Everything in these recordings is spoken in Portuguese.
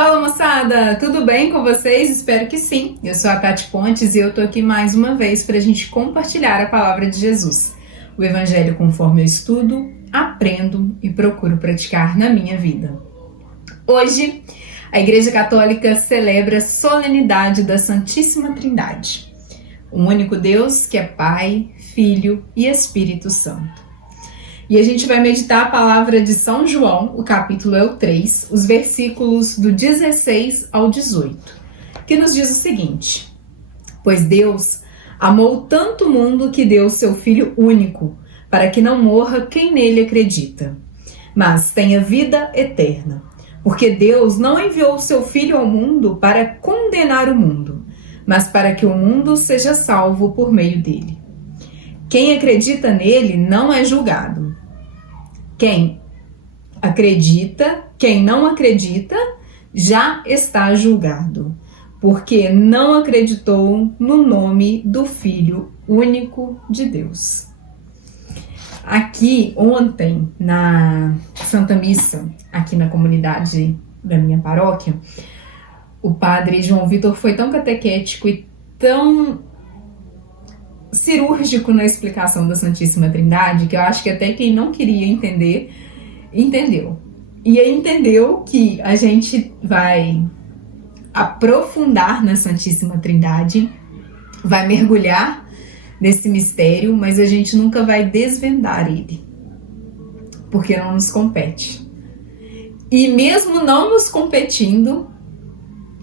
Fala moçada, tudo bem com vocês? Espero que sim. Eu sou a Tati Pontes e eu tô aqui mais uma vez para a gente compartilhar a palavra de Jesus, o Evangelho conforme eu estudo, aprendo e procuro praticar na minha vida. Hoje, a Igreja Católica celebra a solenidade da Santíssima Trindade, um único Deus que é Pai, Filho e Espírito Santo. E a gente vai meditar a palavra de São João, o capítulo é o 3, os versículos do 16 ao 18, que nos diz o seguinte: Pois Deus amou tanto o mundo que deu seu Filho único, para que não morra quem nele acredita, mas tenha vida eterna. Porque Deus não enviou o seu Filho ao mundo para condenar o mundo, mas para que o mundo seja salvo por meio dele. Quem acredita nele não é julgado. Quem não acredita, já está julgado, porque não acreditou no nome do Filho único de Deus. Aqui, ontem, na Santa Missa, aqui na comunidade da minha paróquia, o padre João Vitor foi tão catequético e tão cirúrgico na explicação da Santíssima Trindade, que eu acho que até quem não queria entender, entendeu. E aí entendeu que a gente vai aprofundar na Santíssima Trindade, vai mergulhar nesse mistério, mas a gente nunca vai desvendar ele, porque não nos compete. E mesmo não nos competindo,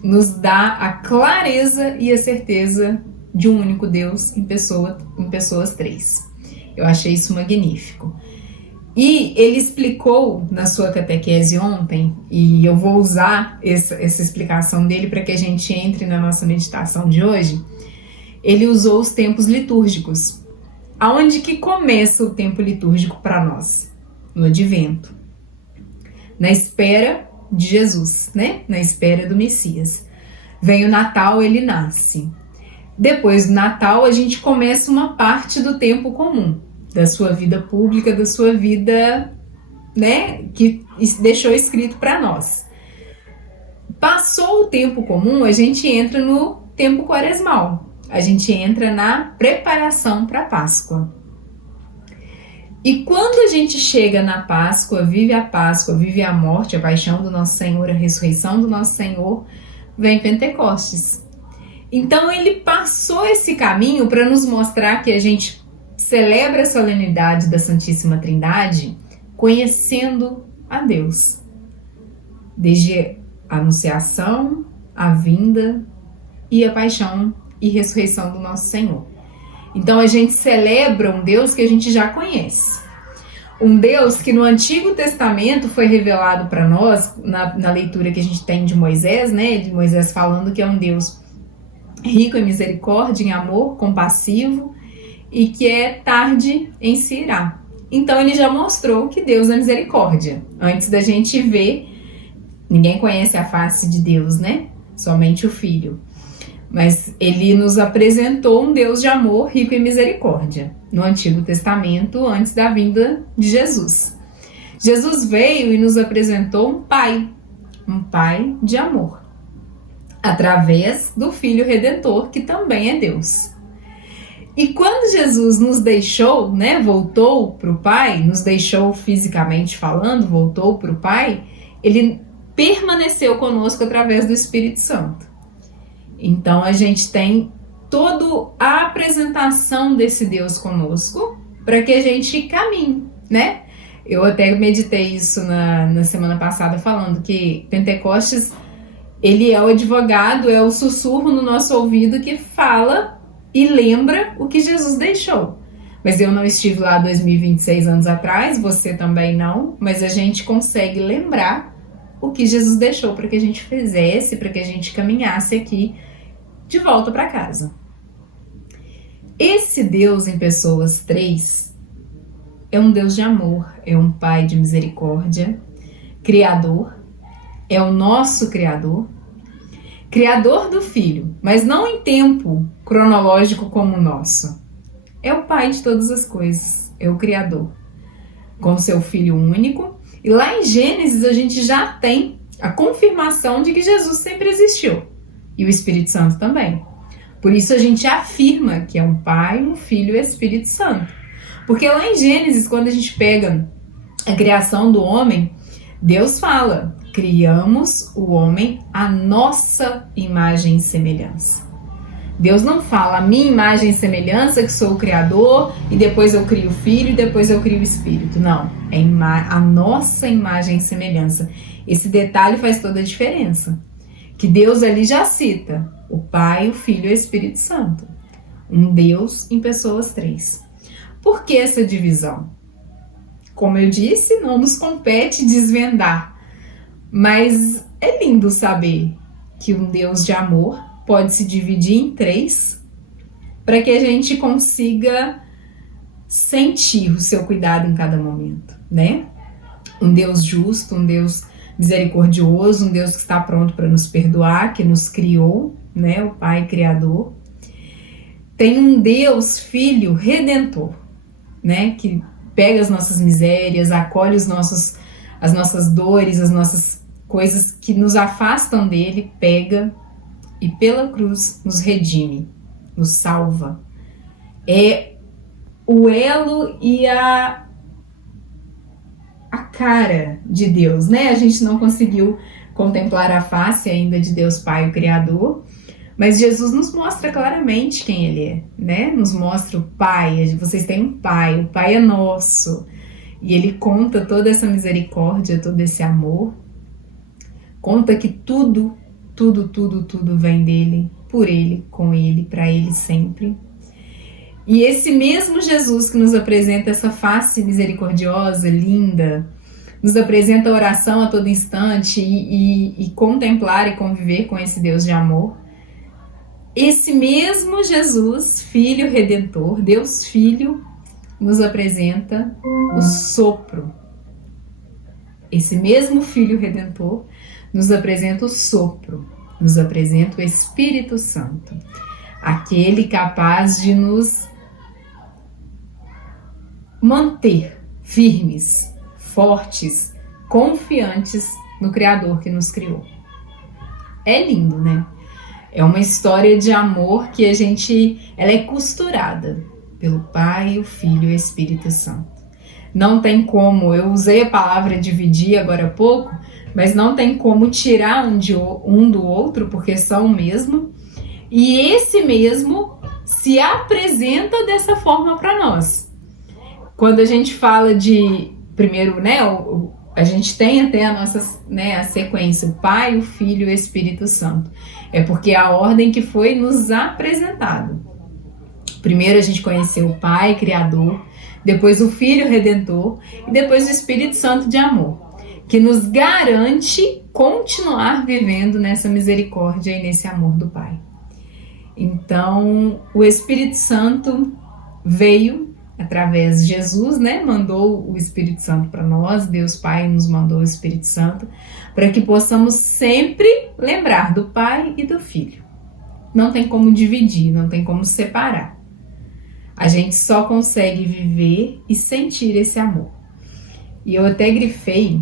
nos dá a clareza e a certeza de um único Deus em pessoas três. Eu achei isso magnífico. E ele explicou na sua catequese ontem, e eu vou usar essa explicação dele para que a gente entre na nossa meditação de hoje. Ele usou os tempos litúrgicos. Aonde que começa o tempo litúrgico para nós? No Advento. Na espera de Jesus, né? Na espera do Messias. Vem o Natal, ele nasce. Depois do Natal, a gente começa uma parte do tempo comum, da sua vida pública, da sua vida, né, que deixou escrito para nós. Passou o tempo comum, a gente entra no tempo quaresmal, a gente entra na preparação para a Páscoa. E quando a gente chega na Páscoa, vive a morte, a paixão do nosso Senhor, a ressurreição do nosso Senhor, vem Pentecostes. Então ele passou esse caminho para nos mostrar que a gente celebra a solenidade da Santíssima Trindade conhecendo a Deus. Desde a anunciação, a vinda e a paixão e ressurreição do nosso Senhor. Então a gente celebra um Deus que a gente já conhece. Um Deus que no Antigo Testamento foi revelado para nós, na leitura que a gente tem de Moisés, né? De Moisés falando que é um Deus rico em misericórdia, em amor, compassivo e que é tarde em se irar. Então ele já mostrou que Deus é misericórdia. Antes da gente ver, ninguém conhece a face de Deus, né? Somente o Filho. Mas ele nos apresentou um Deus de amor, rico em misericórdia, no Antigo Testamento, antes da vinda de Jesus. Jesus veio e nos apresentou um Pai de amor, através do Filho Redentor, que também é Deus. E quando Jesus nos deixou, né, voltou para o Pai, nos deixou fisicamente falando, voltou para o Pai, ele permaneceu conosco através do Espírito Santo. Então a gente tem toda a apresentação desse Deus conosco para que a gente caminhe, né? Eu até meditei isso na semana passada falando que Pentecostes, ele é o advogado, é o sussurro no nosso ouvido que fala e lembra o que Jesus deixou. Mas eu não estive lá 2026 anos atrás, você também não, mas a gente consegue lembrar o que Jesus deixou para que a gente fizesse, para que a gente caminhasse aqui de volta para casa. Esse Deus em pessoas três é um Deus de amor, é um Pai de misericórdia, Criador, é o nosso Criador, Criador do Filho, mas não em tempo cronológico como o nosso. É o Pai de todas as coisas, é o Criador, com seu Filho único. E lá em Gênesis a gente já tem a confirmação de que Jesus sempre existiu. E o Espírito Santo também. Por isso a gente afirma que é um Pai, um Filho e o Espírito Santo. Porque lá em Gênesis, quando a gente pega a criação do homem, Deus fala: criamos o homem à nossa imagem e semelhança. Deus não fala a minha imagem e semelhança, que sou o Criador, e depois eu crio o Filho, e depois eu crio o Espírito. Não, é a nossa imagem e semelhança. Esse detalhe faz toda a diferença. Que Deus ali já cita o Pai, o Filho e o Espírito Santo. Um Deus em pessoas três. Por que essa divisão? Como eu disse, não nos compete desvendar. Mas é lindo saber que um Deus de amor pode se dividir em três para que a gente consiga sentir o seu cuidado em cada momento, né? Um Deus justo, um Deus misericordioso, um Deus que está pronto para nos perdoar, que nos criou, né? O Pai Criador. Tem um Deus Filho Redentor, né? Que pega as nossas misérias, acolhe as nossas dores, as nossas coisas que nos afastam dele, pega e pela cruz nos redime, nos salva. É o elo e a cara de Deus, né? A gente não conseguiu contemplar a face ainda de Deus Pai, o Criador, mas Jesus nos mostra claramente quem Ele é, né? Nos mostra o Pai, vocês têm um Pai, o Pai é nosso, e Ele conta toda essa misericórdia, todo esse amor, conta que tudo vem dele, por ele, com ele, para ele sempre. E esse mesmo Jesus que nos apresenta essa face misericordiosa, linda, nos apresenta a oração a todo instante e contemplar e conviver com esse Deus de amor. Esse mesmo Jesus, Filho Redentor, Deus Filho, nos apresenta o sopro. Esse mesmo Filho Redentor nos apresenta o sopro, nos apresenta o Espírito Santo, aquele capaz de nos manter firmes, fortes, confiantes no Criador que nos criou. É lindo, né? É uma história de amor que ela é costurada pelo Pai, o Filho e o Espírito Santo. Não tem como, eu usei a palavra dividir agora há pouco, mas não tem como tirar um do outro, porque são o mesmo. E esse mesmo se apresenta dessa forma para nós. Quando a gente fala de, primeiro, né, a gente tem até a nossa, né, a sequência, o Pai, o Filho e o Espírito Santo. É porque é a ordem que foi nos apresentado. Primeiro a gente conheceu o Pai, Criador, depois o Filho Redentor e depois o Espírito Santo de amor, que nos garante continuar vivendo nessa misericórdia e nesse amor do Pai. Então, o Espírito Santo veio através de Jesus, né? Mandou o Espírito Santo para nós, Deus Pai nos mandou o Espírito Santo, para que possamos sempre lembrar do Pai e do Filho. Não tem como dividir, não tem como separar. A gente só consegue viver e sentir esse amor. E eu até grifei,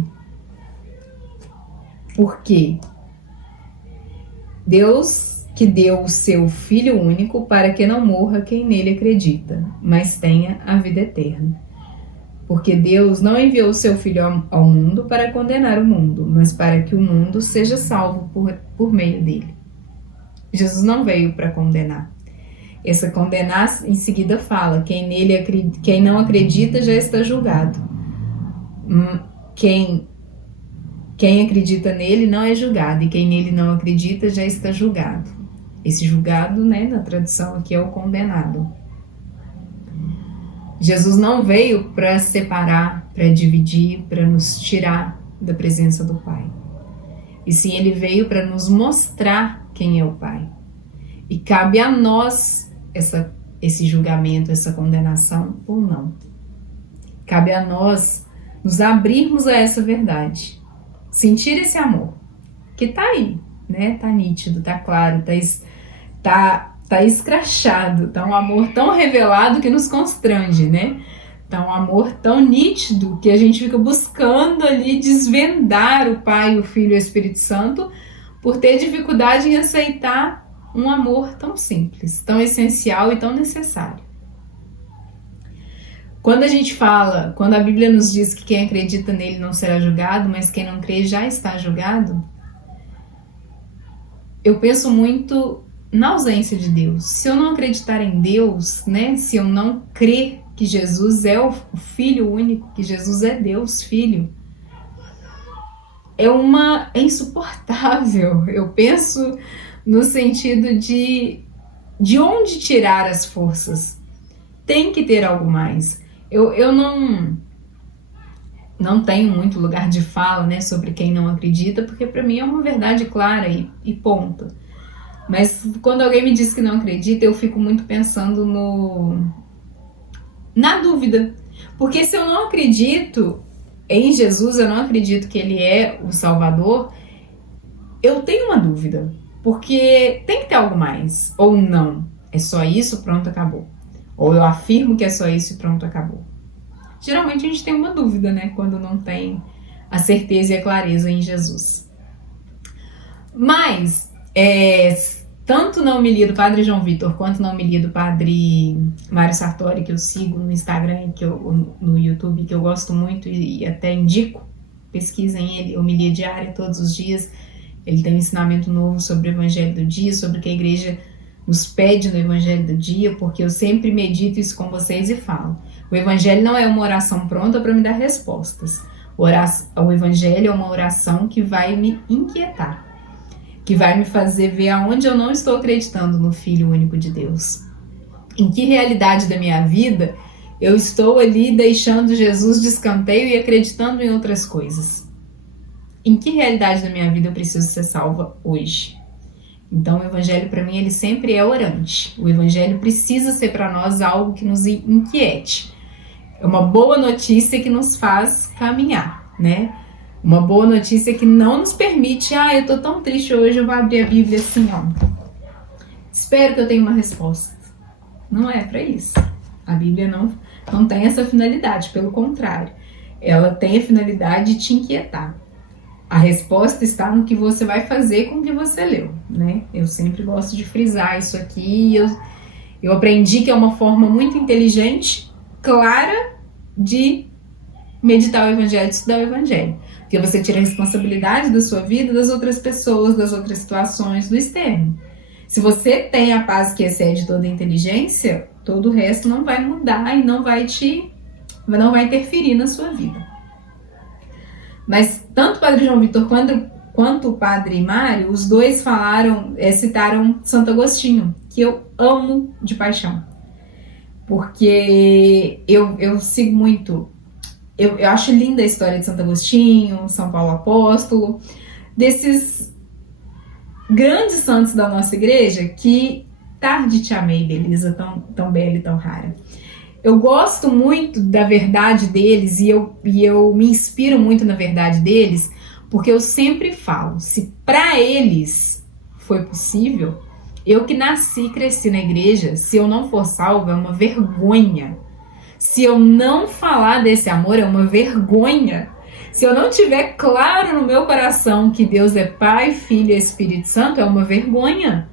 porque Deus que deu o seu Filho único para que não morra quem nele acredita, mas tenha a vida eterna. Porque Deus não enviou o seu Filho ao mundo para condenar o mundo, mas para que o mundo seja salvo por meio dele. Jesus não veio para condenar. Essa condenar em seguida fala, quem não acredita já está julgado. Quem acredita nele não é julgado, e quem nele não acredita já está julgado. Esse julgado, né, na tradução aqui é o condenado. Jesus não veio para separar, para dividir, para nos tirar da presença do Pai. E sim, ele veio para nos mostrar quem é o Pai. E cabe a nós esse julgamento, essa condenação ou não. Cabe a nós nos abrirmos a essa verdade. Sentir esse amor, que tá aí, né? Tá nítido, tá claro, tá escrachado, tá um amor tão revelado que nos constrange, né? Então, um amor tão nítido que a gente fica buscando ali desvendar o Pai, o Filho e o Espírito Santo por ter dificuldade em aceitar um amor tão simples, tão essencial e tão necessário. Quando a gente fala, quando a Bíblia nos diz que quem acredita nele não será julgado, mas quem não crê já está julgado, eu penso muito na ausência de Deus. Se eu não acreditar em Deus, né, se eu não crer que Jesus é o Filho único, que Jesus é Deus Filho, é insuportável. Eu penso no sentido de onde tirar as forças. Tem que ter algo mais. Eu não tenho muito lugar de fala, né, sobre quem não acredita, porque para mim é uma verdade clara e ponto. Mas quando alguém me diz que não acredita, eu fico muito pensando na dúvida. Porque se eu não acredito em Jesus, eu não acredito que ele é o Salvador, eu tenho uma dúvida. Porque tem que ter algo mais. Ou não. É só isso, pronto, acabou. Ou eu afirmo que é só isso e pronto, acabou. Geralmente a gente tem uma dúvida, né? Quando não tem a certeza e a clareza em Jesus. Mas, tanto na homilia do Padre João Vitor, quanto na homilia do Padre Mário Sartori, que eu sigo no Instagram, no YouTube, que eu gosto muito e até indico, pesquisem ele, homilia diária todos os dias. Ele tem um ensinamento novo sobre o Evangelho do dia, sobre o que a igreja nos pede no Evangelho do dia, porque eu sempre medito isso com vocês e falo. O Evangelho não é uma oração pronta para me dar respostas. O Evangelho é uma oração que vai me inquietar, que vai me fazer ver aonde eu não estou acreditando no Filho único de Deus. Em que realidade da minha vida eu estou ali deixando Jesus de escanteio e acreditando em outras coisas. Em que realidade da minha vida eu preciso ser salva hoje? Então o Evangelho para mim ele sempre é orante. O Evangelho precisa ser para nós algo que nos inquiete. É uma boa notícia que nos faz caminhar, né? Uma boa notícia que não nos permite, eu tô tão triste hoje, eu vou abrir a Bíblia assim, ó. Espero que eu tenha uma resposta. Não é para isso. A Bíblia não tem essa finalidade, pelo contrário. Ela tem a finalidade de te inquietar. A resposta está no que você vai fazer com o que você leu, né? Eu sempre gosto de frisar isso aqui. Eu aprendi que é uma forma muito inteligente, clara, de meditar o Evangelho, de estudar o Evangelho. Porque você tira a responsabilidade da sua vida, das outras pessoas, das outras situações, do externo. Se você tem a paz que excede toda a inteligência, todo o resto não vai mudar e não vai interferir na sua vida. Mas tanto o Padre João Vitor quanto o Padre Mário, os dois citaram Santo Agostinho, que eu amo de paixão. Porque eu sigo muito, eu acho linda a história de Santo Agostinho, São Paulo Apóstolo, desses grandes santos da nossa igreja que tarde te amei, beleza, tão bela e tão rara. Eu gosto muito da verdade deles e eu me inspiro muito na verdade deles, porque eu sempre falo, se para eles foi possível, eu que nasci e cresci na igreja, se eu não for salvo, é uma vergonha. Se eu não falar desse amor, é uma vergonha. Se eu não tiver claro no meu coração que Deus é Pai, Filho e Espírito Santo, é uma vergonha.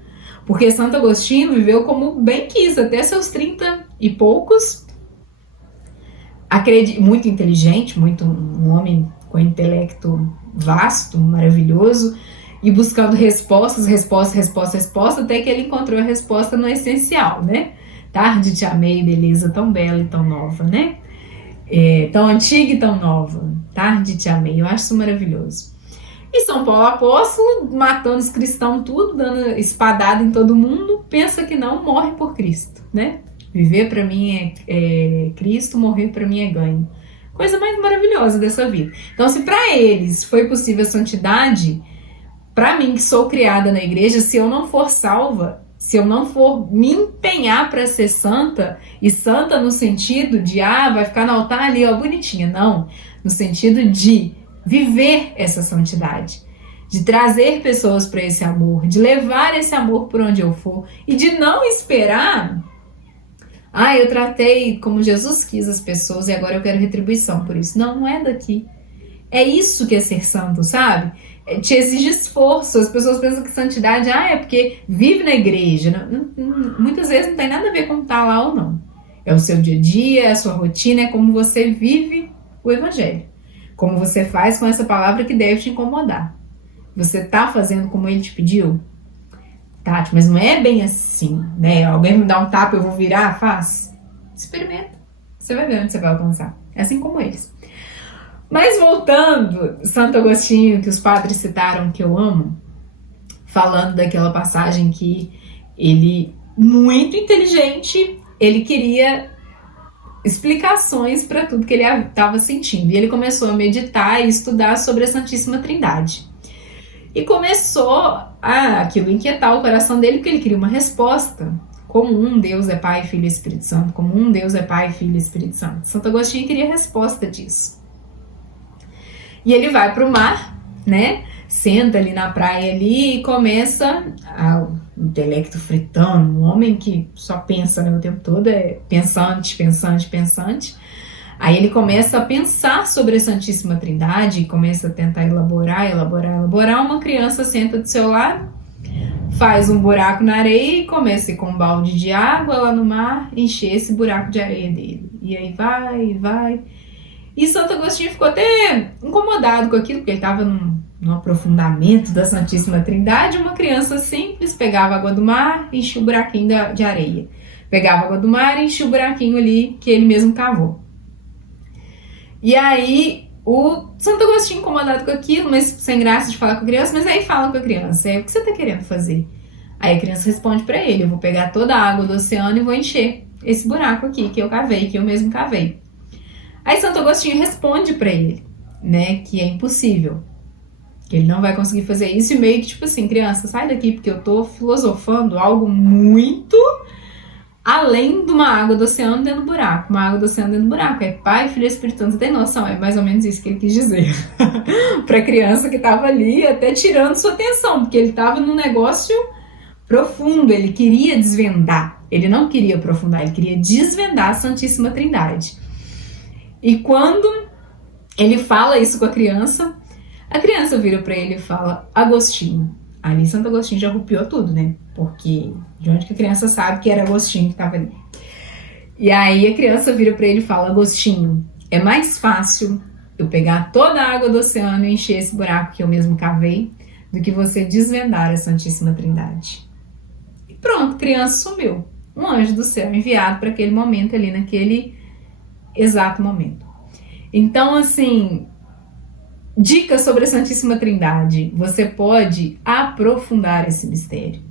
Porque Santo Agostinho viveu como bem quis, até seus 30 e poucos. Muito inteligente, um homem com intelecto vasto, maravilhoso, e buscando respostas, até que ele encontrou a resposta no essencial, né? Tarde te amei, beleza, tão bela e tão nova, né? Tão antiga e tão nova. Tarde te amei, eu acho isso maravilhoso. E São Paulo Apóstolo, matando os cristãos tudo, dando espadada em todo mundo, pensa que não, morre por Cristo, né? Viver para mim é Cristo, morrer para mim é ganho. Coisa mais maravilhosa dessa vida. Então, se para eles foi possível a santidade, para mim que sou criada na igreja, se eu não for salva, se eu não for me empenhar para ser santa, e santa no sentido de, vai ficar no altar ali, ó, bonitinha, não. No sentido de viver essa santidade, de trazer pessoas para esse amor, de levar esse amor por onde eu for, e de não esperar Ah, eu tratei como Jesus quis as pessoas e agora eu quero retribuição por isso. Não, não é daqui. É isso que é ser santo, sabe? Te exige esforço. As pessoas pensam que santidade, é porque vive na igreja. Muitas vezes não tem nada a ver com estar lá ou não. É o seu dia a dia, é a sua rotina, é como você vive o evangelho. Como você faz com essa palavra que deve te incomodar. Você tá fazendo como ele te pediu? Tati, mas não é bem assim, né? Alguém me dá um tapa, eu vou virar? Faz. Experimenta. Você vai ver onde você vai alcançar. É assim como eles. Mas voltando, Santo Agostinho, que os padres citaram, que eu amo, falando daquela passagem que ele, muito inteligente, ele queria explicações para tudo que ele estava sentindo. E ele começou a meditar e estudar sobre a Santíssima Trindade. E começou aquilo inquietar o coração dele, porque ele queria uma resposta. Como um Deus é Pai, Filho e Espírito Santo. Como um Deus é Pai, Filho e Espírito Santo. Santo Agostinho queria a resposta disso. E ele vai para o mar, né? Senta ali na praia ali e começa o intelecto fritando, um homem que só pensa, né, o tempo todo, é pensante. Aí ele começa a pensar sobre a Santíssima Trindade, começa a tentar elaborar. Uma criança senta do seu lado, faz um buraco na areia e começa com um balde de água lá no mar, encher esse buraco de areia dele. E aí vai. E Santo Agostinho ficou até incomodado com aquilo, porque ele estava num aprofundamento da Santíssima Trindade. Uma criança simples pegava a água do mar e enchia o buraquinho de areia. Pegava a água do mar e enchia o buraquinho ali que ele mesmo cavou. E aí o Santo Agostinho incomodado com aquilo, mas sem graça de falar com a criança, mas aí fala com a criança, o que você está querendo fazer? Aí a criança responde para ele, eu vou pegar toda a água do oceano e vou encher esse buraco aqui que eu cavei, que eu mesmo cavei. Aí Santo Agostinho responde para ele, né, que é impossível, que ele não vai conseguir fazer isso, e meio que tipo assim, criança, sai daqui porque eu tô filosofando algo muito além de uma água do oceano dentro do buraco. Uma água do oceano dentro do buraco. É Pai, Filho e Espírito Santo. Você tem noção? É mais ou menos isso que ele quis dizer. Para a criança que estava ali, até tirando sua atenção, porque ele estava num negócio profundo. Ele queria desvendar. Ele não queria aprofundar, ele queria desvendar a Santíssima Trindade. E quando ele fala isso com a criança vira para ele e fala, Agostinho. Ali Santo Agostinho já rupiou tudo, né? Porque de onde que a criança sabe que era Agostinho que estava ali? E aí a criança vira para ele e fala, Agostinho, é mais fácil eu pegar toda a água do oceano e encher esse buraco que eu mesmo cavei do que você desvendar a Santíssima Trindade. E pronto, a criança sumiu. Um anjo do céu enviado para aquele momento ali, naquele exato momento. Então, assim, dicas sobre a Santíssima Trindade. Você pode aprofundar esse mistério.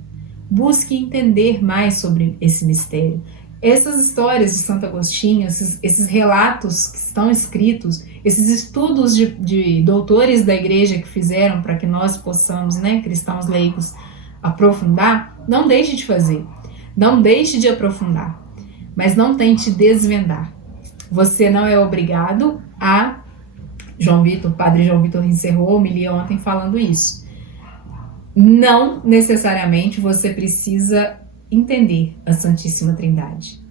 Busque entender mais sobre esse mistério. Essas histórias de Santo Agostinho, esses relatos que estão escritos, esses estudos de doutores da igreja que fizeram para que nós possamos, né, cristãos leigos, aprofundar, não deixe de fazer. Não deixe de aprofundar. Mas não tente desvendar. Você não é obrigado a... Padre João Vitor encerrou a homilia ontem falando isso. Não necessariamente você precisa entender a Santíssima Trindade,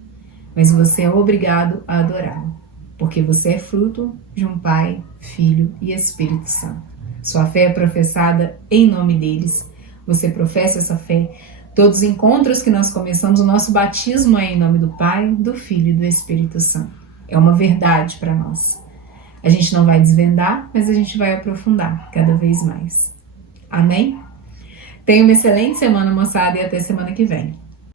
mas você é obrigado a adorá-la, porque você é fruto de um Pai, Filho e Espírito Santo. Sua fé é professada em nome deles. Você professa essa fé. Todos os encontros que nós começamos, o nosso batismo é em nome do Pai, do Filho e do Espírito Santo. É uma verdade para nós. A gente não vai desvendar, mas a gente vai aprofundar cada vez mais. Amém? Tenha uma excelente semana, moçada, e até semana que vem.